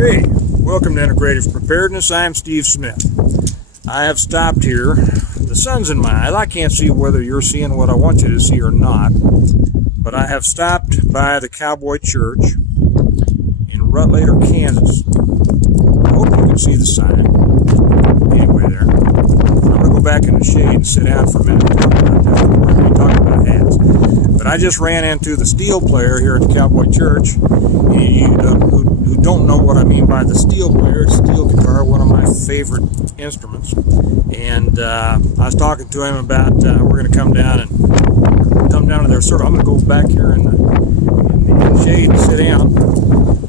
Hey, welcome to Integrative Preparedness. I'm Steve Smith. I have stopped here. The sun's in my eyes. I can't see whether you're seeing what I want you to see or not, but I have stopped by the Cowboy Church in Rutlater, Kansas. I hope you can see the sign. Anyway, there. I'm going to go back in the shade and sit down for a minute and talk about this. We're going to be talking about hats. But I just ran into the steel player here at the Cowboy Church. Who don't know what I mean by the steel player, it's steel guitar, one of my favorite instruments. And I was talking to him about we're going to come down to their service. I'm going to go back here in the shade and sit down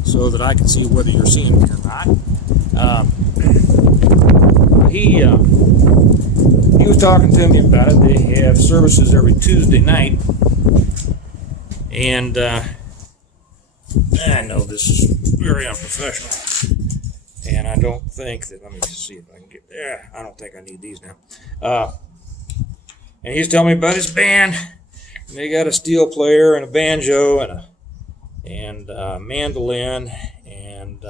so that I can see whether you're seeing me or not. He was talking to me about it. They have services every Tuesday night, and I know this is very unprofessional, and I don't think that, let me just see if I can get there. I don't think I need these now. And he's telling me about his band. And they got a steel player and a banjo and a mandolin and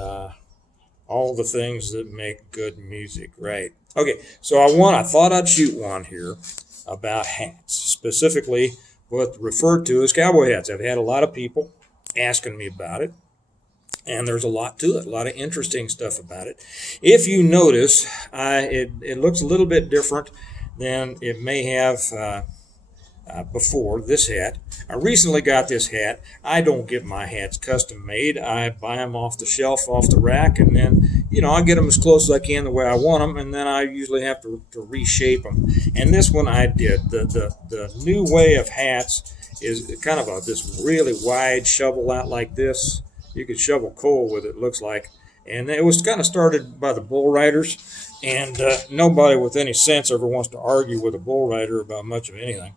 all the things that make good music, right? Okay, so I thought I'd shoot one here about hats, specifically what's referred to as cowboy hats. I've had a lot of people asking me about it, and there's a lot to it, a lot of interesting stuff about it. If you notice, it looks a little bit different than it may have before, this hat. I recently got this hat. I don't get my hats custom made. I buy them off the shelf, off the rack, and then, I get them as close as I can the way I want them, and then I usually have to reshape them. And this one I did. The new way of hats is kind of this really wide shovel out like this. You could shovel coal with it, looks like. And it was kind of started by the bull riders, and nobody with any sense ever wants to argue with a bull rider about much of anything.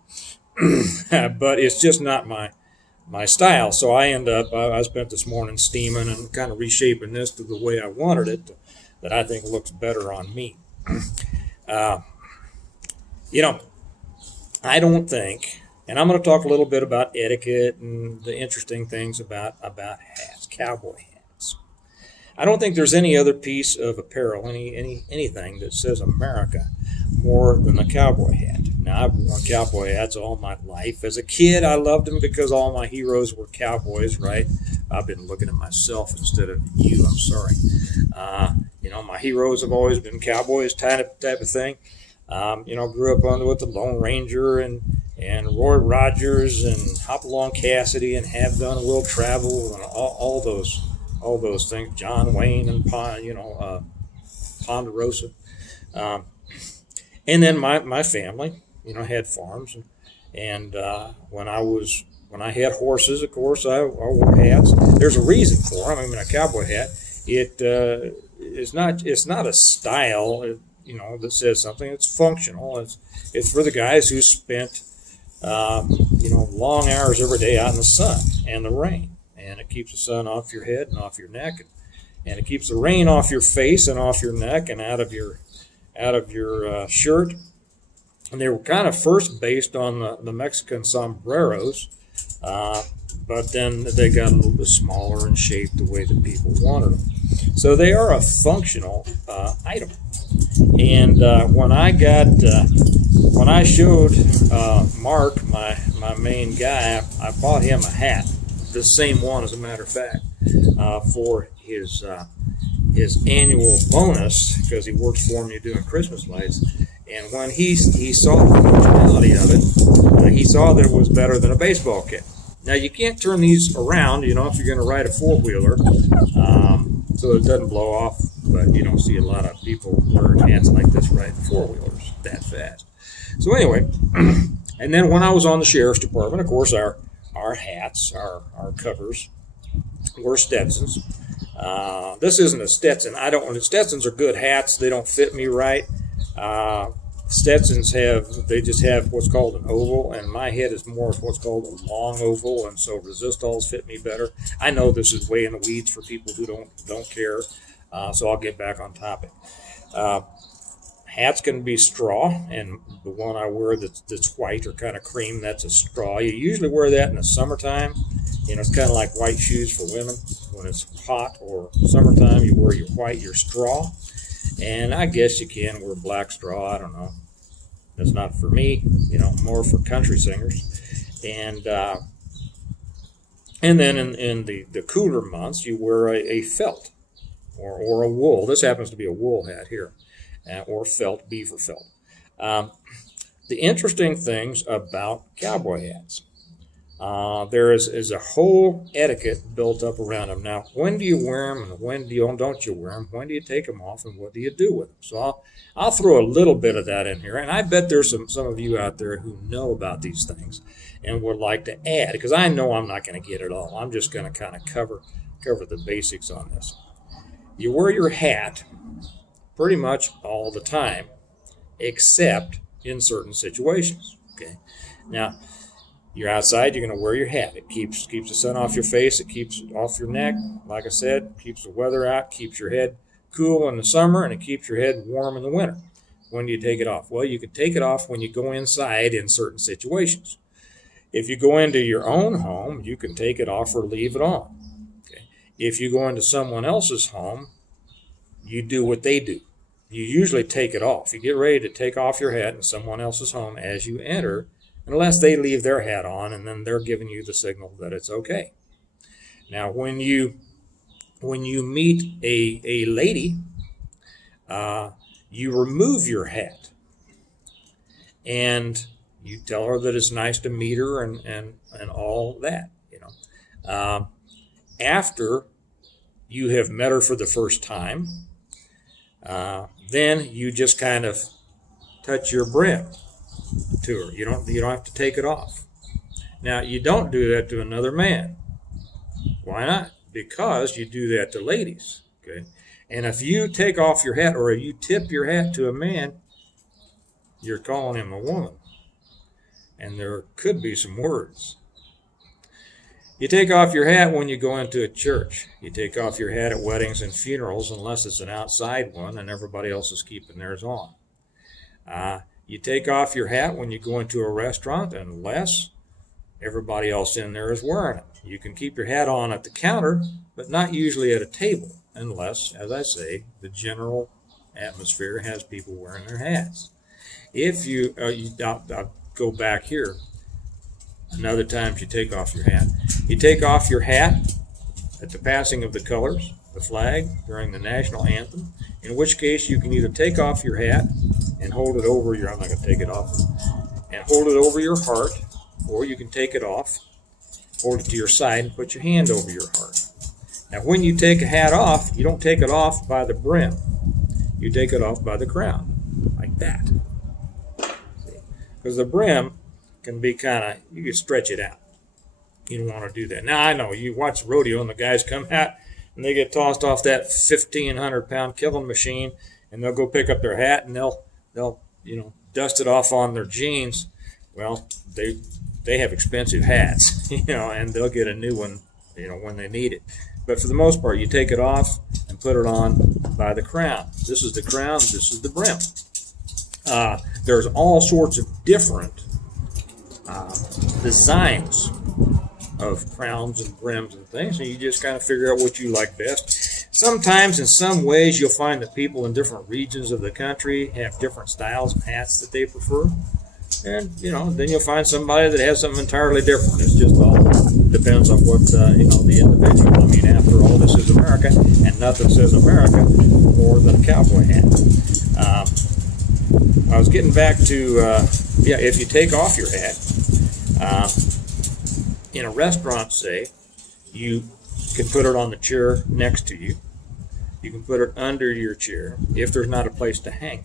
But it's just not my style. So I spent this morning steaming and kind of reshaping this to the way I wanted it, that I think looks better on me. I don't think, and I'm going to talk a little bit about etiquette and the interesting things about hats, cowboy hats. I don't think there's any other piece of apparel, anything that says America more than a cowboy hat. Now, I've worn cowboy hats all my life. As a kid, I loved them because all my heroes were cowboys, right? I've been looking at myself instead of you, I'm sorry. My heroes have always been cowboys, type of thing. Grew up with the Lone Ranger and Roy Rogers and Hopalong Cassidy and Have Done Will Travel and all those things. John Wayne and Ponderosa. And then my family, had farms, and when I had horses, of course, I wore hats. There's a reason for them. A cowboy hat. It's not a style, that says something. It's functional. It's for the guys who spent, long hours every day out in the sun and the rain, and it keeps the sun off your head and off your neck, and it keeps the rain off your face and off your neck and out of your shirt. And they were kind of first based on the Mexican sombreros, but then they got a little bit smaller and shaped the way that people wanted them. So they are a functional item. And when I showed Mark, my main guy, I bought him a hat, the same one as a matter of fact, for his annual bonus, because he works for me doing Christmas lights. And when he saw the functionality of it, he saw that it was better than a baseball cap. Now, you can't turn these around, if you're going to ride a four-wheeler, so it doesn't blow off. But you don't see a lot of people wearing hats like this riding four-wheelers that fast. So anyway, and then when I was on the sheriff's department, of course, our hats, our covers were Stetsons. This isn't a Stetson. Stetsons are good hats. They don't fit me right. Stetsons just have what's called an oval, and my head is more of what's called a long oval, and so resistals fit me better. I know this is way in the weeds for people who don't care, so I'll get back on topic. Hats can be straw, and the one I wear that's white or kind of cream, that's a straw. You usually wear that in the summertime. It's kind of like white shoes for women. When it's hot or summertime, you wear your straw. And I guess you can wear black straw. I don't know. That's not for me. More for country singers. And then in the cooler months, you wear a felt or a wool. This happens to be a wool hat here. Or felt, beaver felt. The interesting things about cowboy hats. There is a whole etiquette built up around them. Now, when do you wear them and when don't you wear them? When do you take them off and what do you do with them? So I'll throw a little bit of that in here. And I bet there's some of you out there who know about these things and would like to add, because I know I'm not going to get it all. I'm just going to kind of cover the basics on this. You wear your hat pretty much all the time, except in certain situations. Okay. Now, you're outside, you're going to wear your hat. It keeps the sun off your face. It keeps it off your neck. Like I said, keeps the weather out, keeps your head cool in the summer, and it keeps your head warm in the winter. When do you take it off? Well, you can take it off when you go inside in certain situations. If you go into your own home, you can take it off or leave it on. Okay. If you go into someone else's home, you do what they do. You usually take it off. You get ready to take off your hat in someone else's home as you enter, unless they leave their hat on, and then they're giving you the signal that it's okay. Now, when you meet a lady, you remove your hat, and you tell her that it's nice to meet her and all that. After you have met her for the first time, then you just kind of touch your brim to her. You don't have to take it off. Now, you don't do that to another man. Why not? Because you do that to ladies. Okay. And if you take off your hat or if you tip your hat to a man, you're calling him a woman. And there could be some words. You take off your hat when you go into a church. You take off your hat at weddings and funerals unless it's an outside one and everybody else is keeping theirs on. You take off your hat when you go into a restaurant unless everybody else in there is wearing it. You can keep your hat on at the counter, but not usually at a table unless, as I say, the general atmosphere has people wearing their hats. If I'll go back here. Another time you take off your hat. You take off your hat at the passing of the colors, the flag, during the national anthem, in which case you can either take off your hat and hold it over I'm not going to take it off, and hold it over your heart, or you can take it off, hold it to your side, and put your hand over your heart. Now, when you take a hat off, you don't take it off by the brim. You take it off by the crown, like that. Because the brim can be you can stretch it out. You don't want to do that. Now, I know you watch rodeo and the guys come out and they get tossed off that 1,500-pound killing machine, and they'll go pick up their hat and they'll dust it off on their jeans. Well, they have expensive hats, and they'll get a new one, when they need it. But for the most part, you take it off and put it on by the crown. This is the crown. This is the brim. There's all sorts of different designs of crowns and brims and things, and you just kind of figure out what you like best. Sometimes, in some ways, you'll find that people in different regions of the country have different styles of hats that they prefer, and then you'll find somebody that has something entirely different. It's just all depends on what the individual. I mean, after all, this is America, and nothing says America more than a cowboy hat. I was getting back to if you take off your hat. In a restaurant, say, you can put it on the chair next to you. You can put it under your chair if there's not a place to hang.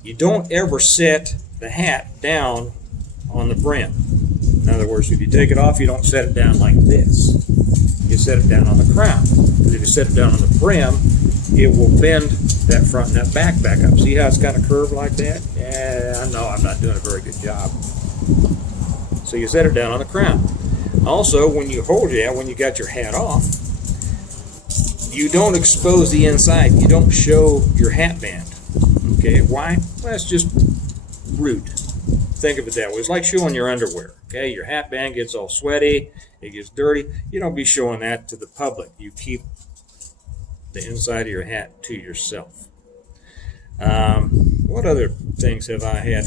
You don't ever set the hat down on the brim. In other words, if you take it off, you don't set it down like this. You set it down on the crown. Because if you set it down on the brim, it will bend that front and that back up. See how it's kind of curved like that? Yeah, I know I'm not doing a very good job. So you set it down on the crown. Also, when you when you got your hat off, you don't expose the inside. You don't show your hat band. Okay, why? Well, it's just rude. Think of it that way. It's like showing your underwear. Okay, your hat band gets all sweaty, it gets dirty. You don't be showing that to the public. You keep the inside of your hat to yourself. What other things have I had?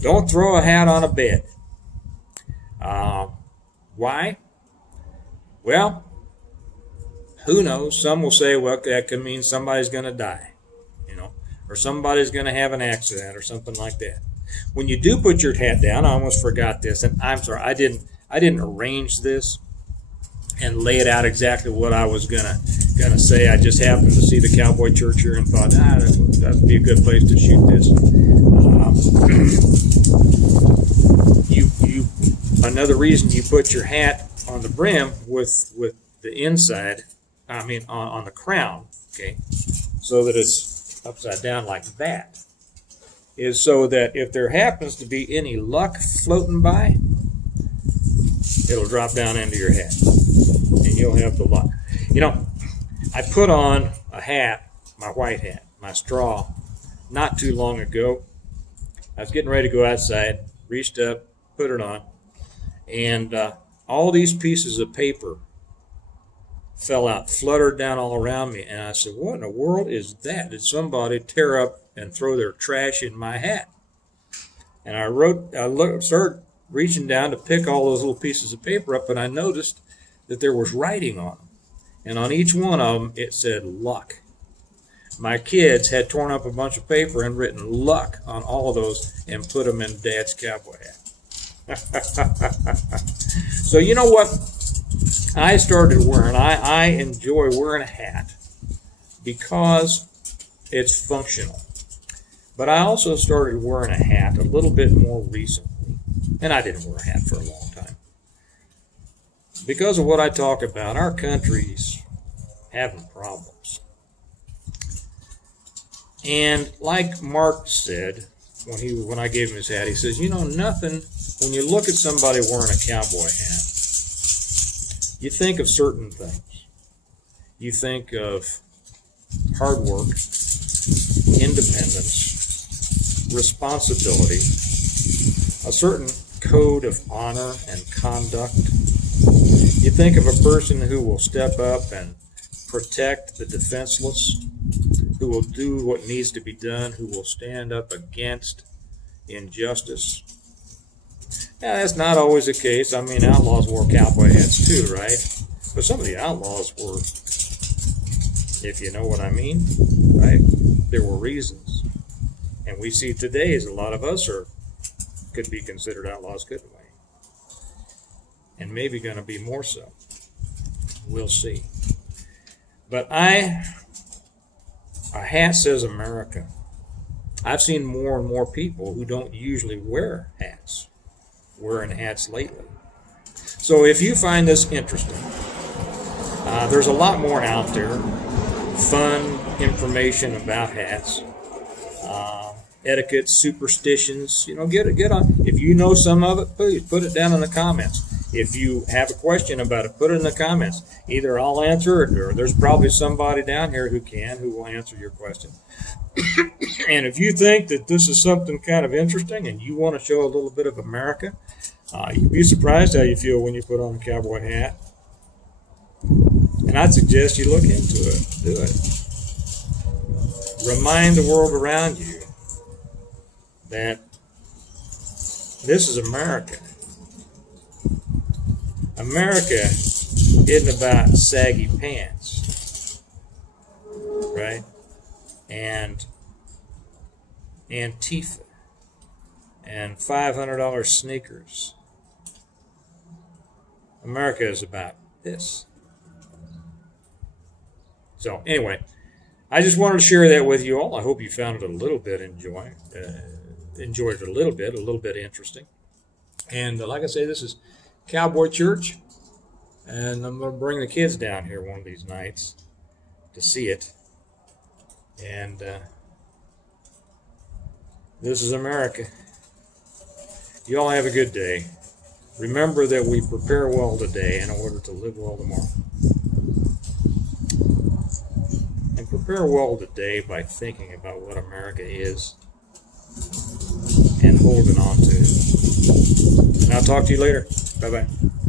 Don't throw a hat on a bed. Why? Well, who knows? Some will say, well, that could mean somebody's going to die, or somebody's going to have an accident or something like that. When you do put your hat down, I almost forgot this, and I'm sorry, I didn't arrange this and lay it out exactly what I was gonna say. I just happened to see the Cowboy Church here and thought, that'd be a good place to shoot this. Another reason you put your hat on the brim with the inside, on the crown, okay, so that it's upside down like that, is so that if there happens to be any luck floating by, it'll drop down into your head and you'll have the luck. I put on a hat, my white hat, my straw, not too long ago. I was getting ready to go outside, reached up, put it on, and all these pieces of paper fell out, fluttered down all around me, and I said, what in the world is that? Did somebody tear up and throw their trash in my hat? And I started reaching down to pick all those little pieces of paper up, and I noticed that there was writing on them. And on each one of them, it said luck. My kids had torn up a bunch of paper and written luck on all of those and put them in Dad's cowboy hat. So you know what? I started wearing, I enjoy wearing a hat because it's functional. But I also started wearing a hat a little bit more recently. And I didn't wear a hat for a long time. Because of what I talk about, our country's having problems. And like Mark said, when I gave him his hat, he says, nothing, when you look at somebody wearing a cowboy hat, you think of certain things. You think of hard work, independence, responsibility, a certain code of honor and conduct. You think of a person who will step up and protect the defenseless, who will do what needs to be done, who will stand up against injustice. Yeah, that's not always the case. Outlaws wore cowboy hats too, right? But some of the outlaws were, if you know what I mean, right? There were reasons. And we see today as a lot of us could be considered outlaws, couldn't we? And maybe going to be more so. We'll see. But a hat says America. I've seen more and more people who don't usually wear hats, wearing hats lately. So if you find this interesting, there's a lot more out there. Fun information about hats. Etiquette, superstitions, get on. If you know some of it, please put it down in the comments. If you have a question about it, put it in the comments. Either I'll answer it, or there's probably somebody down here who will answer your question. And if you think that this is something kind of interesting and you want to show a little bit of America, you'd be surprised how you feel when you put on a cowboy hat. And I'd suggest you look into it. Do it. Remind the world around you that this is America. America isn't about saggy pants, right? And Antifa and $500 sneakers. America is about this. So anyway, I just wanted to share that with you all. I hope you found it a little bit enjoyed it a little bit interesting. And like I say, this is Cowboy Church, and I'm going to bring the kids down here one of these nights to see it. And this is America. You all have a good day. Remember that we prepare well today in order to live well tomorrow. And prepare farewell today by thinking about what America is and holding on to it. And I'll talk to you later. Bye-bye.